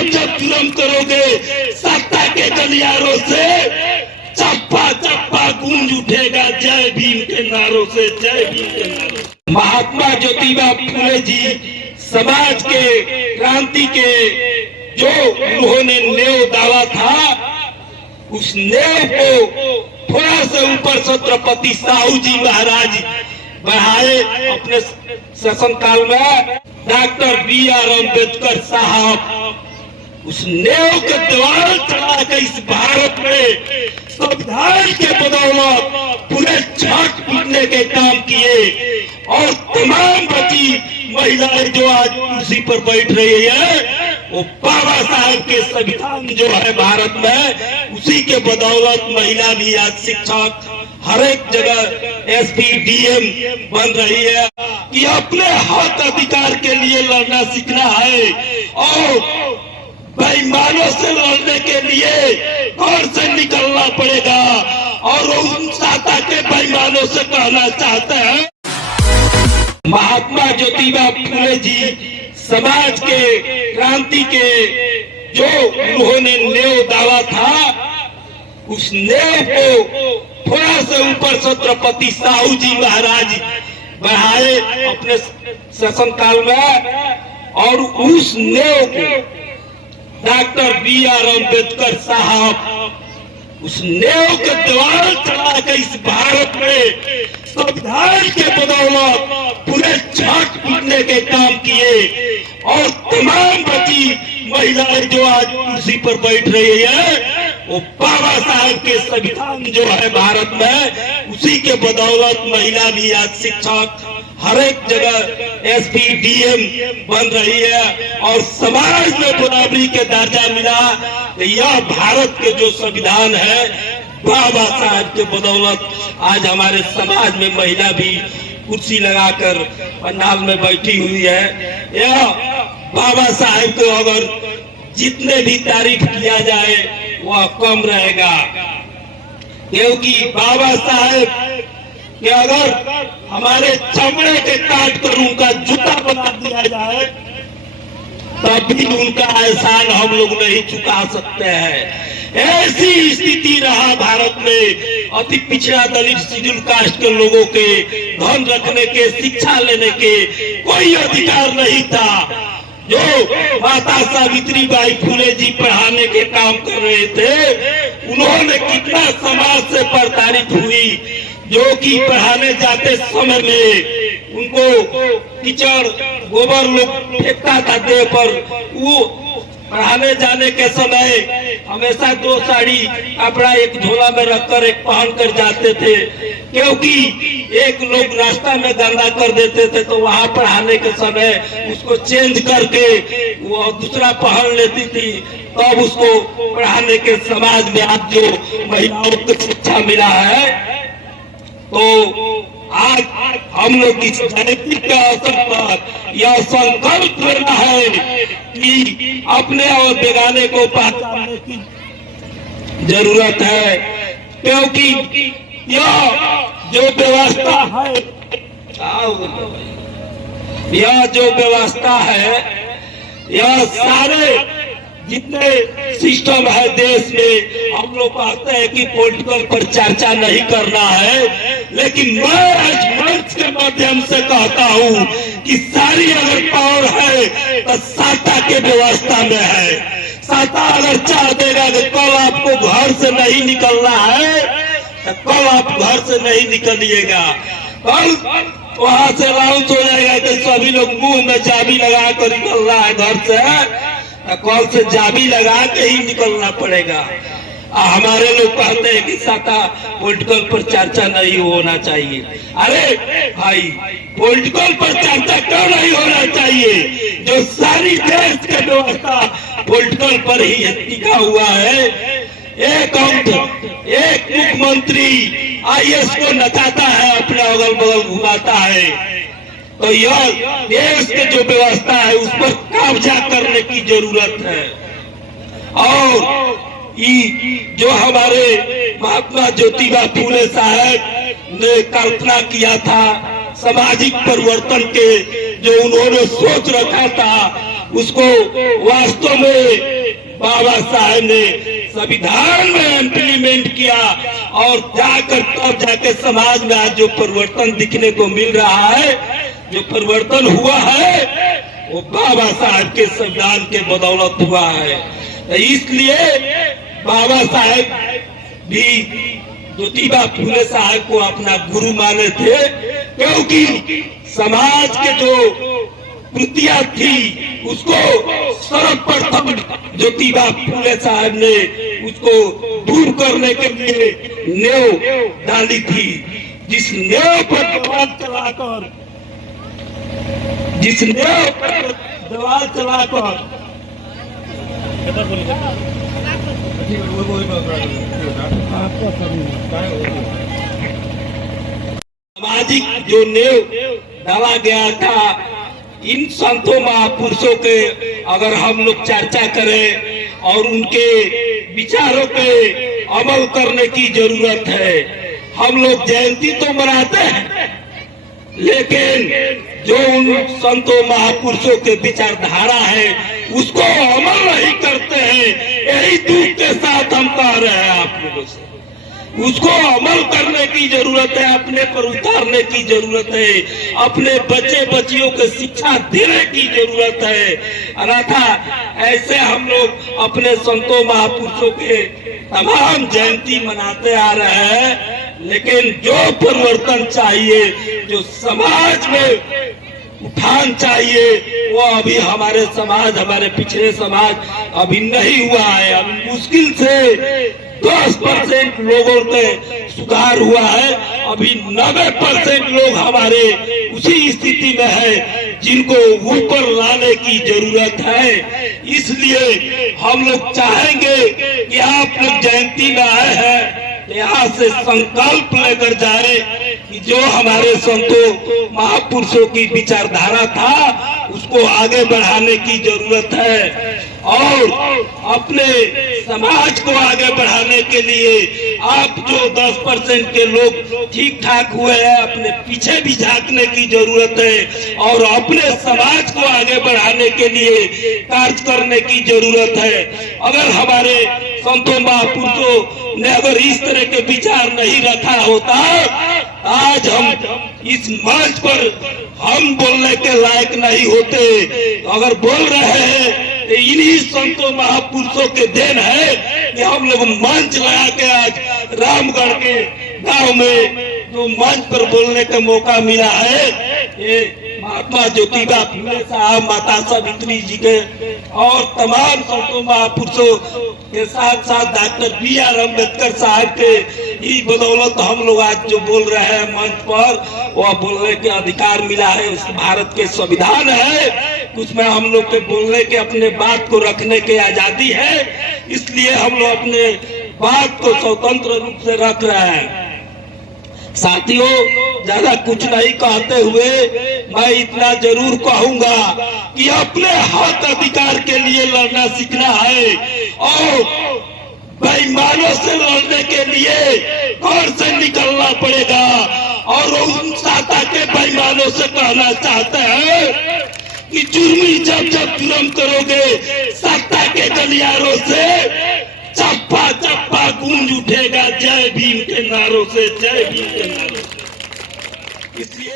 जब जब जुर्म करोगे सत्ता के गलियारों से चप्पा चप्पा गूंज उठेगा जय भीम के नारों से, जय भीम के नारों से। महात्मा ज्योतिबा फुले जी समाज के क्रांति के जो उन्होंने नेव डाला था, उस नेव को थोड़ा सा ऊपर छत्रपति साहू जी महाराज बढ़ाए अपने शासनकाल में। Doctor B R. अम्बेडकर साहब उस नेव के द्वार चढ़ा के इस भारत में संविधान के बदौलत पूरे छठ पीटने के काम किए और तमाम बची महिलाएं जो आज कुर्सी पर बैठ रही है वो बाबा साहब के संविधान जो है भारत में, उसी के बदौलत महिला भी आज शिक्षक हर एक जगह एसपी डीएम बन रही है कि अपने हक अधिकार के लिए लड़ना सीखना है और बेईमानों से लड़ने के लिए घर से निकलना पड़ेगा। और उन साता के बेईमानों से कहना चाहते हैं, महात्मा ज्योतिबा फुले जी समाज के क्रांति के जो उन्होंने नेव डाला था, उस नेव को थोड़ा सा ऊपर छत्रपति साहू जी महाराज बढ़ाए अपने शासनकाल में और उस नेव को डॉक्टर बी.आर. अम्बेडकर साहब उस नेव के द्वार चढ़ा के इस भारत में संविधान के बदौलत पूरे छठ पीटने के काम किए और तमाम बची महिलाएं जो आज कुर्सी पर बैठ रही है वो बाबा साहब के संविधान जो है भारत में, उसी के बदौलत महिला भी आज शिक्षक हर एक जगह एसपी डीएम बन रही है और समाज में बराबरी के दर्जा मिला। यह भारत के जो संविधान है बाबा साहब के बदौलत आज हमारे समाज में महिला भी कुर्सी लगाकर पंडाल में बैठी हुई है। यह बाबा साहब को अगर जितने भी तारीफ किया जाए वह कम रहेगा, क्योंकि बाबा साहब कि अगर हमारे चमड़े के काट कर उनका जूता बना दिया जाए तब भी उनका एहसान हम लोग नहीं चुका सकते हैं। ऐसी स्थिति रहा भारत में अति पिछड़ा दलित शेड्यूल कास्ट के लोगों के धन रखने के, शिक्षा लेने के कोई अधिकार नहीं था। जो माता सावित्री बाई फुले जी पढ़ाने के काम कर रहे थे, उन्होंने कितना समाज से प्रताड़ित हुई, जो कि पढ़ाने जाते समय में उनको कीचड़ गोबर लोग फेंकता था देह पर। वो पढ़ाने जाने के समय हमेशा 2 साड़ी कपड़ा एक झोला में रखकर एक पहन कर जाते थे, क्योंकि एक लोग रास्ता में गंदा कर देते थे तो वहाँ पढ़ाने के समय उसको चेंज करके वो दूसरा पहन लेती थी, तब उसको पढ़ाने के समाज में आज जो महिलाओं को शिक्षा मिला है। तो आज हम लोग इस धरती के अवसर पर यह संकल्प लेना है कि अपने और बेगाने को पहचानने की जरूरत है, क्योंकि यह जो व्यवस्था है, यह जो व्यवस्था है, यह सारे जितने सिस्टम है देश में, हम लोग कहते हैं कि पॉलिटिकल पर चर्चा नहीं करना है, लेकिन मैं आज मंच के माध्यम से कहता हूँ कि सारी अगर पावर है तो साता के व्यवस्था में है। साता अगर चाह देगा कि कल आपको घर से नहीं निकलना है तो कल आप घर से नहीं निकलिएगा। कल वहां से अनाउंस हो जाएगा कि सभी लोग मुंह में चाबी लगा कर निकलना है घर से, कल से चाबी लगा के ही निकलना पड़ेगा। हमारे लोग कहते हैं कि साता पॉलिटिकल पर चर्चा नहीं होना चाहिए। अरे भाई, पॉलिटिकल पर चर्चा क्यों नहीं होना चाहिए? जो सारी देश की व्यवस्था पॉलिटिकल पर ही टिका हुआ है। एक मुख्यमंत्री आईएएस को नचाता है, अपने अगल बगल घुमाता है, तो यह देश की जो व्यवस्था है उस पर कब्जा करने की जरूरत है। और जो हमारे महात्मा ज्योतिबा फुले साहब ने कल्पना किया था सामाजिक परिवर्तन के, जो उन्होंने सोच रखा था उसको वास्तव में बाबा साहब ने संविधान में इम्प्लीमेंट किया और जाकर तब जाके समाज में आज जो परिवर्तन दिखने को मिल रहा है, जो परिवर्तन हुआ है वो बाबा साहब के संविधान के बदौलत हुआ है। तो इसलिए बाबा साहब भी ज्योतिबा फुले साहब को अपना गुरु माने थे, क्योंकि समाज के जो कृतियां थी उसको सर्वप्रथम ज्योतिबा फुले साहब ने उसको दूर करने के लिए नेव डाली थी। जिस नेव पर दीवार चलाकर सामाजिक जो नेव डाला गया था, इन संतों महापुरुषों के अगर हम लोग चर्चा करें और उनके विचारों पे अमल करने की जरूरत है। हम लोग जयंती तो मनाते हैं, लेकिन जो उन संतों महापुरुषों के विचारधारा है उसको अमल नहीं करते हैं। यही दुख के साथ हम कह रहे हैं आप लोगों से, उसको अमल करने की जरूरत है, अपने पर उतारने की जरूरत है, अपने बच्चे बच्चियों को शिक्षा देने की जरूरत है। अन्यथा ऐसे हम लोग अपने संतों महापुरुषों के तमाम जयंती मनाते आ रहे हैं, लेकिन जो परिवर्तन चाहिए, जो समाज में उठान चाहिए, वो अभी हमारे समाज, हमारे पिछड़े समाज अभी नहीं हुआ है। अभी मुश्किल से 10% लोगों के सुधार हुआ है। अभी 90% लोग हमारे उसी स्थिति में है जिनको ऊपर लाने की जरूरत है। इसलिए हम लोग चाहेंगे कि आप लोग जयंती में आए हैं, यहाँ से संकल्प लेकर जाए कि जो हमारे संतों महापुरुषों की विचारधारा था उसको आगे बढ़ाने की जरूरत है। और अपने समाज को आगे बढ़ाने के लिए आप जो 10% के लोग ठीक ठाक हुए हैं, अपने पीछे भी झांकने की जरूरत है और अपने समाज को आगे बढ़ाने के लिए कार्य करने की जरूरत है। अगर हमारे संतों महापुरुषों ने अगर इस तरह के विचार नहीं रखा होता, आज हम इस मंच पर हम बोलने के लायक नहीं होते। अगर बोल रहे हैं इन्हीं संतों महापुरुषों के देन है कि हम लोग मंच लगा के आज रामगढ़ के गांव में जो मंच पर बोलने का मौका मिला है, ये महात्मा ज्योतिबा फुले साहब, माता सावित्री जी के और तमाम संतों महापुरुषों के साथ साथ डॉक्टर B.R. अम्बेडकर साहब के ही बदौलत हम लोग आज जो बोल रहे हैं मंच पर, वह बोलने के अधिकार मिला है। इस भारत के संविधान है, उसमें हम लोग के बोलने के, अपने बात को रखने की आजादी है। इसलिए हम लोग अपने बात को स्वतंत्र रूप से रख रहे हैं। साथियों, ज्यादा कुछ नहीं कहते हुए मैं इतना जरूर कहूंगा कि अपने हक अधिकार के लिए लड़ना सीखना है और बेईमानों से लड़ने के लिए घर से निकलना पड़ेगा। और उन साता के बेईमानों से कहना चाहते हैं कि जुर्मी जब जब जुर्म करोगे, सत्ता के गलियारों से चप्पा चप्पा गूंज उठेगा जय भीम के नारों से, जय भीम के नारों से। इसलिए